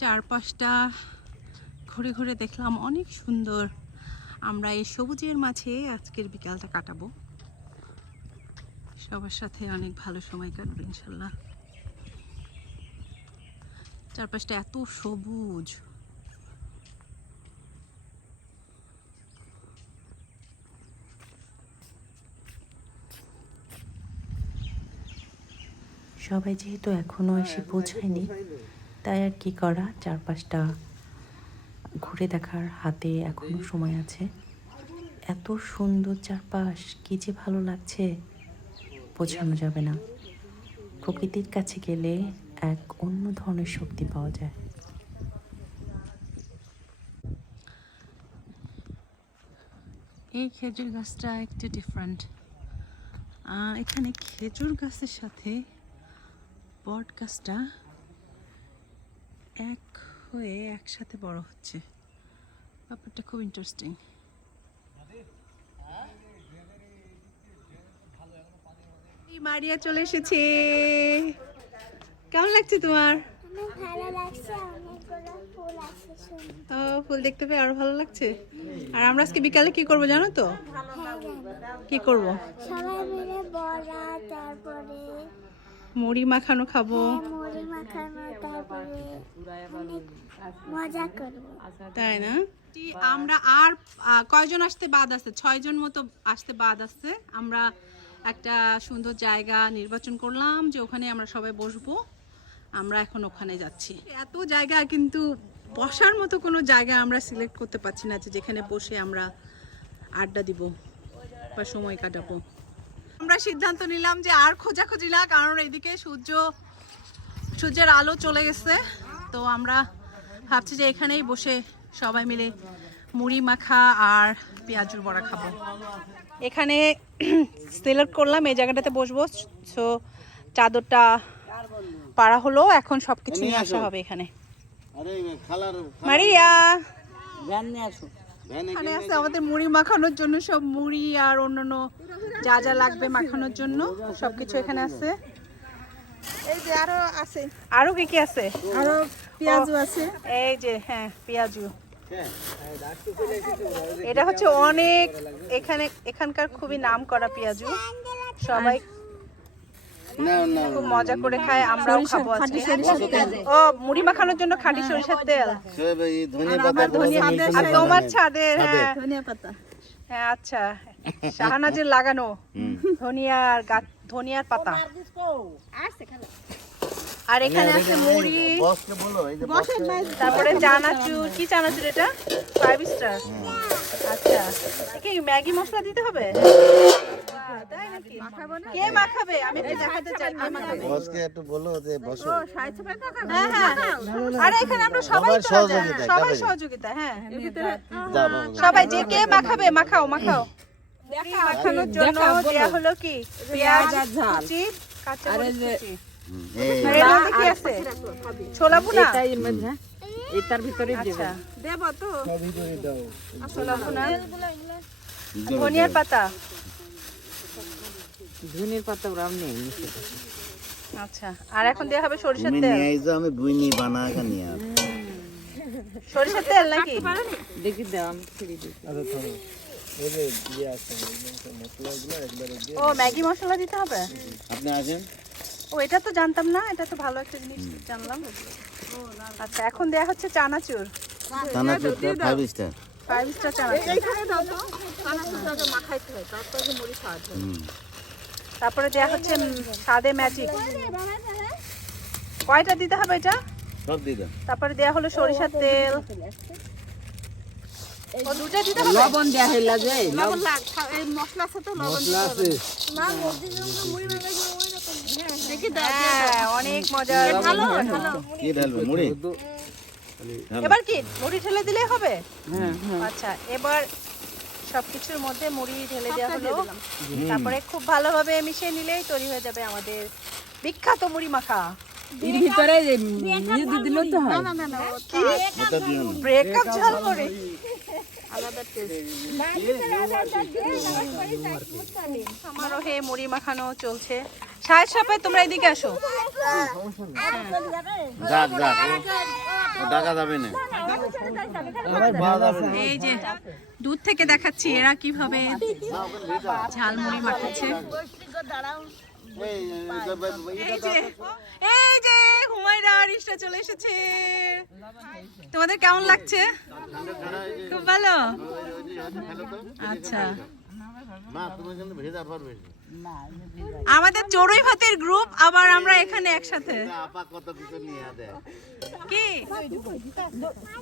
চারপাশটা ঘুরে ঘুরে দেখলাম, অনেক সুন্দর। আমরা এই সবুজের মাঝে আজকের বিকালটা কাটাবো, সবার সাথে অনেক ভালো সময় কাটবে ইনশাল্লাহ। চারপাশটা এত সবুজ। সবাই যেহেতু এখনো এসে পৌঁছায়নি, তাই আর কি করা, চারপাশটা ঘুরে দেখার হাতে এখনো সময় আছে। এত সুন্দর চারপাশ, কি যে ভালো লাগছে বোঝানো যাবে না। প্রকৃতির কাছে গেলে এক অন্য ধরনের শক্তি পাওয়া যায়। এই খেজুর গাছটা একটু ডিফারেন্ট। এখানে খেজুর গাছের সাথে বট গাছটা এক হয়ে একসাথে বড় হচ্ছে। ব্যাপারটা খুব ইন্টারেস্টিং। মারিয়া চলে এসেছে। কেমন লাগছে তোমার? ভালো লাগছে, অনেকগুলো ফুল আছে সুন্দর। ও, ফুল দেখতে পেয়ে আরো ভালো লাগছে। আর আমরা আজকে বিকালে কি করব জানো তো? কি করব? সবাই মিলে বড়া, তারপরে মুড়ি মাখানো খাবো। মুড়ি মাখানো, তারপরে অনেক মজা করবো। তাই না? আমরা আর কয়জন আসতে বাদ আছে? 6 জন মতো আসতে বাদ আছে। আমরা একটা সুন্দর জায়গা নির্বাচন করলাম যে ওখানে আমরা সবাই বসবো। আমরা এখন ওখানে যাচ্ছি। এত জায়গা, কিন্তু বসার মতো কোনো জায়গা আমরা সিলেক্ট করতে পারছি না যে যেখানে বসে আমরা আড্ডা দিব বা সময় কাটাবো। আমরা সিদ্ধান্ত নিলাম যে আর খোঁজাখুঁজি না, কারণ এদিকে সূর্যের আলো চলে গেছে। তো আমরা ভাবছি যে এখানেই বসে সবাই মিলে মুড়ি মাখা আর পেঁয়াজুর বড়া খাবো। এখানে সিলেক্ট করলাম এই জায়গাটাতে বসবো। সো চাদরটা পাড়া হলো, এখন সবকিছু নিয়ে আসা হবে এখানে। মারিয়া এখানে আছে আমাদের মুড়ি মাখানোর জন্য সব মুড়ি আর অন্যান্য যা যা লাগবে মাখানোর জন্য সবকিছু এখানে আছে। এই যে আরো আছে, আরো কি কি আছে? আরো পেঁয়াজু আছে, এই যে হ্যাঁ পেঁয়াজু। এটা হচ্ছে অনেক এখানকার খুবই নাম করা পেঁয়াজু। সবাই খুব মজা করে খায়, আমরাও খাবো আজকে। ও, মুড়ি মাখানোর জন্য খাঁটি সরিষার তেল, আর তোমার ছাদের ধনিয়া পাতা। হ্যাঁ আচ্ছা, শাহনাজের লাগানো ধনিয়ার পাতা। আর এখানে আছে মুড়ি, তারপরে চানাচুর। কি চানাচুর এটা? 5 স্টার। আচ্ছা, কি ম্যাগি মশলা দিতে হবে? তাই নাকি? কে মাখাবে? আমি একটু দেখাতে চাই। বসকে একটু বলো যে বসো। হ্যাঁ হ্যাঁ, আরে এখানে আমরা সবাই সহযোগিতা। হ্যাঁ, সবাই যে কে মাখাবে মাখাও। মাখানোর জন্য দেয়া হলো কি পেঁয়াজ কুচি, কাঁচা মরিচ কুচি। কি আছে? ছোলা ভুনা এটার ভিতরে দেব তো। ছোলা ভুনা, ধনিয়ার পাতা ওরাও নেই। আচ্ছা, আর এখন দেয়া হবে সরিষার তেল। আমি বুইনি বানা খানি আর সরিষার তেল নাকি? দেখি দাও, আমি ছেড়ে দিই। ও, ম্যাগি মশলা দিতে হবে। আপনি আসেন। ও, এটা তো জানতাম না, এটা তো ভালো একটা জিনিস জানলাম। আচ্ছা, এখন দেয়া হচ্ছে চানাচুর। চানাচুরটা 5 স্টার। 5 স্টার চানাচুর। এইখানে দাও তো, চানাচুরটাকে মাখাইতে হয়, তারপরে মুড়ি খাওয়াতে হয়। তারপরে দেয়া হচ্ছে স্বাদে ম্যাজিক। কয়টা দিতে হবে এটা? সব দিয়ে দাও। তারপরে দেয়া হলো সরিষার তেল। ও, দুটো দিতে হবে। লবণ দেয়া হইল যে লবণ এই মশলার সাথে লবণ দিতে হবে। না, মুড়ি মাখাই দেখি দাও। অনেক মজা। ভালো। কি ঢালবো? মুড়ি। এবার কি মুড়ি ঢেলে দিলেই হবে? আচ্ছা, এবার সবকিছুর মধ্যে মুড়ি ঢেলে দেওয়া হলো। তারপরে খুব ভালোভাবে মিশিয়ে নিলেই তৈরি হয়ে যাবে আমাদের বিখ্যাত মুড়ি মাখা। এর ভিতরে দিল তো হয়। কি ব্রেকআপ ঝাল করে? সমারোহে মুড়ি মাখানো চলছে। সাহেব সাহেব তোমরা এদিকে আসো। যাক যাক ও ডাকা যাবে না। এই যে দূর থেকে দেখাচ্ছি এরা কিভাবে ঝালমুড়ি মাখাচ্ছে। এই যে হুমায়রা আরিশটা চলে এসেছে। তোমাদের কেমন লাগছে? খুব ভালো। আচ্ছা, আমাদের চড়ুই ভাতের গ্রুপ, আবার আমরা এখানে একসাথে। কি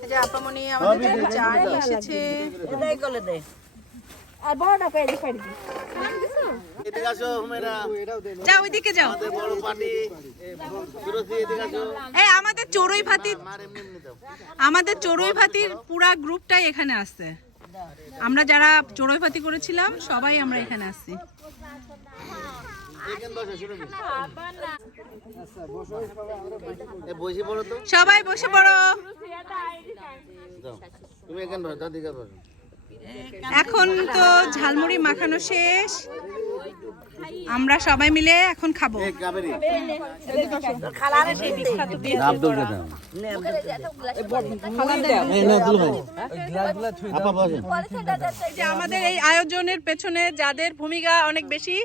এই যে আপামনি আমাদের জন্য চা নিয়ে এসেছে। যাও ওইদিকে যাও। এই আমাদের চড়ুই ভাতির পুরা গ্রুপটাই এখানে আসছে। আমরা যারা চড়ুই ভাতি করেছিলাম সবাই আমরা এখানে আসছি। সবাই বসে পড়ো। এখন তো ঝালমুড়ি মাখানো শেষ, আমরা সবাই মিলে এখন খাবো। আমাদের এই আয়োজনের পেছনে যাদের ভূমিকা অনেক বেশি,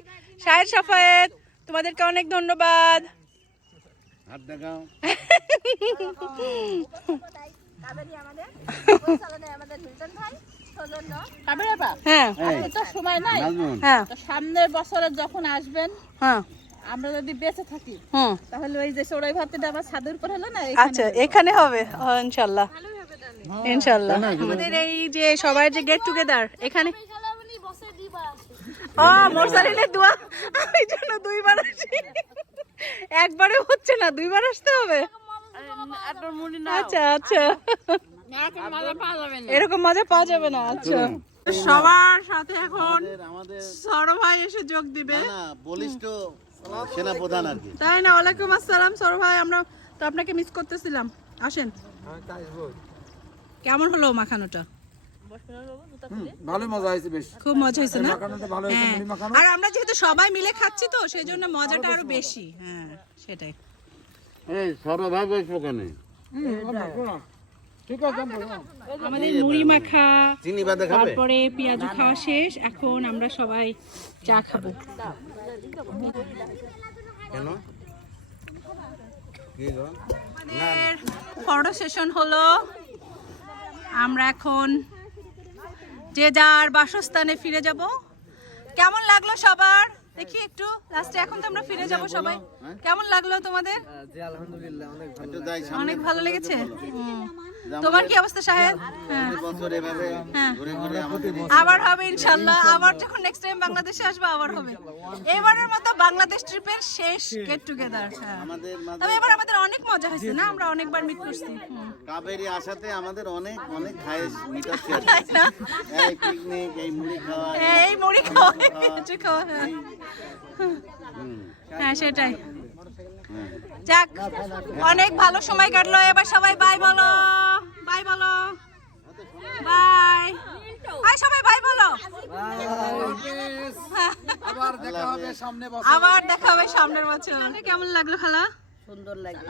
শাহেদ সাফায়েত, তোমাদেরকে অনেক ধন্যবাদ। সামনের বছরে যখন আসবেন, আমরা যদি বেঁচে থাকি তাহলে ওই যে চড়াই ভাতটা আমার ছাদের উপর হলো না, আচ্ছা এখানে হবে ইনশাল্লাহ। ইনশাল্লাহ আমাদের এই যে সবাই যে গেট টুগেদার এখানে। মোরসালিনের দোয়া আমি জন্য 2 বার আসি, একবারে হচ্ছে না, 2 বার আসতে হবে। আচ্ছা আচ্ছা, এরকম মজা পাওয়া যাবে না। আচ্ছা, সবার সাথে এখন সরো ভাই এসে যোগ দিবে। বলিষ্ঠ সেনাপ্রধান আর কি। তাই না? ওয়ালাইকুম আসসালাম সরো ভাই, আমরা তো আপনাকে মিস করতেছিলাম। আসেন। কেমন হলো মাখানোটা? ভালো মজা হয়েছে, বেশ খুব মজা হয়েছে না? ভালো হয়েছে মুড়ি মাখানো। আর আমরা যেহেতু সবাই মিলে খাচ্ছি তো সেই জন্য মজাটা আরো বেশি। হ্যাঁ সেটাই। এই সরভাগ বসবো কেন? ঠিক আছে, আমাদের মুড়ি মাখা চিনি বাদে খাবে? তারপরে পেঁয়াজু খাওয়া শেষ, এখন আমরা সবাই চা খাবো। কেন? আমাদের ফটো সেশন হলো, আমরা এখন যে যার বাসস্থানে ফিরে যাব। কেমন লাগলো সবার? দেখি একটু লাস্টে। এখন তো আমরা ফিরে যাব সবাই। কেমন লাগলো তোমাদের? অনেক ভালো লেগেছে। তোমার কি অবস্থা শাহেদ? আবার হবে ইনশাল্লাহ। আবার যখন নেক্সট টাইম বাংলাদেশে আসবো আবার হবে। এবারের মতো বাংলাদেশ ট্রিপের শেষ গেট টুগেদার। তবে এবার আমাদের অনেক মজা হয়েছে না? আমরা অনেকবার মিট করছি। কাবেরী আসাতে আমাদের অনেক অনেক খায়েশ মিটাচ্ছে। এই পিকনিক, এই মুড়ি খাওয়া, এই মুড়ি খাওয়া, পেঁয়াজু খাওয়া। হ্যাঁ সেটাই। যাক, অনেক ভালো সময় কাটলো। এবার সবাই বাই বলো, বাই বলো, বাই। সবাই বাই বলো। আবার দেখা হবে সামনে বছর। আবার দেখা হবে সামনের বছর। কেমন লাগলো খালা? সুন্দর লাগলো।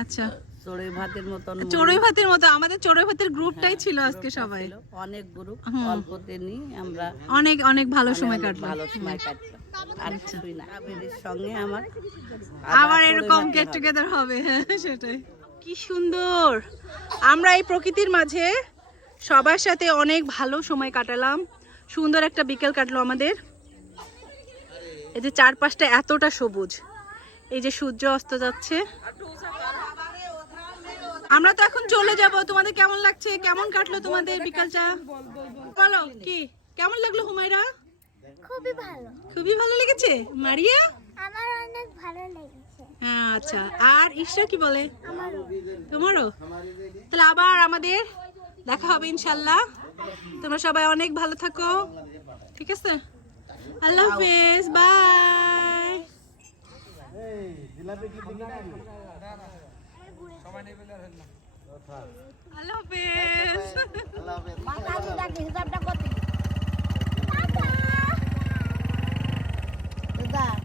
আচ্ছা, চড়ুই ভাতের মতন, চড়ুই ভাতের মতো আমাদের চড়ুই ভাতের গ্রুপটাই ছিল আজকে সবাই। অনেক গ্রুপ, অল্পতে নিয়ে আমরা অনেক অনেক ভালো সময় কাটলো। ভালো সময় কাটলো। আর কিছুই না, কাবেরীর সঙ্গে আমার আবার এরকম গেট টুগেদার হবে। সেটাই। কি সুন্দর, আমরা এই প্রকৃতির মাঝে সবার সাথে অনেক ভালো সময় কাটালাম। সুন্দর একটা বিকেল কাটলো আমাদের। এই যে চারপাশটা এতটা সবুজ, এই যে সূর্য অস্ত যাচ্ছে। আমরা তো এখন চলে যাব। তোমাদের কেমন লাগছে? কেমন কাটলো তোমাদের বিকালটা? বলো, কি কেমন লাগলো হুমায়রা? খুবই ভালো। খুবই ভালো লেগেছে। মারিয়া? আমার অনেক ভালো লেগেছে। হ্যাঁ আচ্ছা। আর ঈশ্বর কি বলে? তোমারও? তাহলে আবার আমাদের দেখা হবে ইনশাল্লাহ। তোমরা সবাই অনেক ভালো থাকো, ঠিক আছে? আল্লাহ হাফেজ, বাই। আল্লাহ হাফেজ। আল্লাহ হাফেজ। টাটা।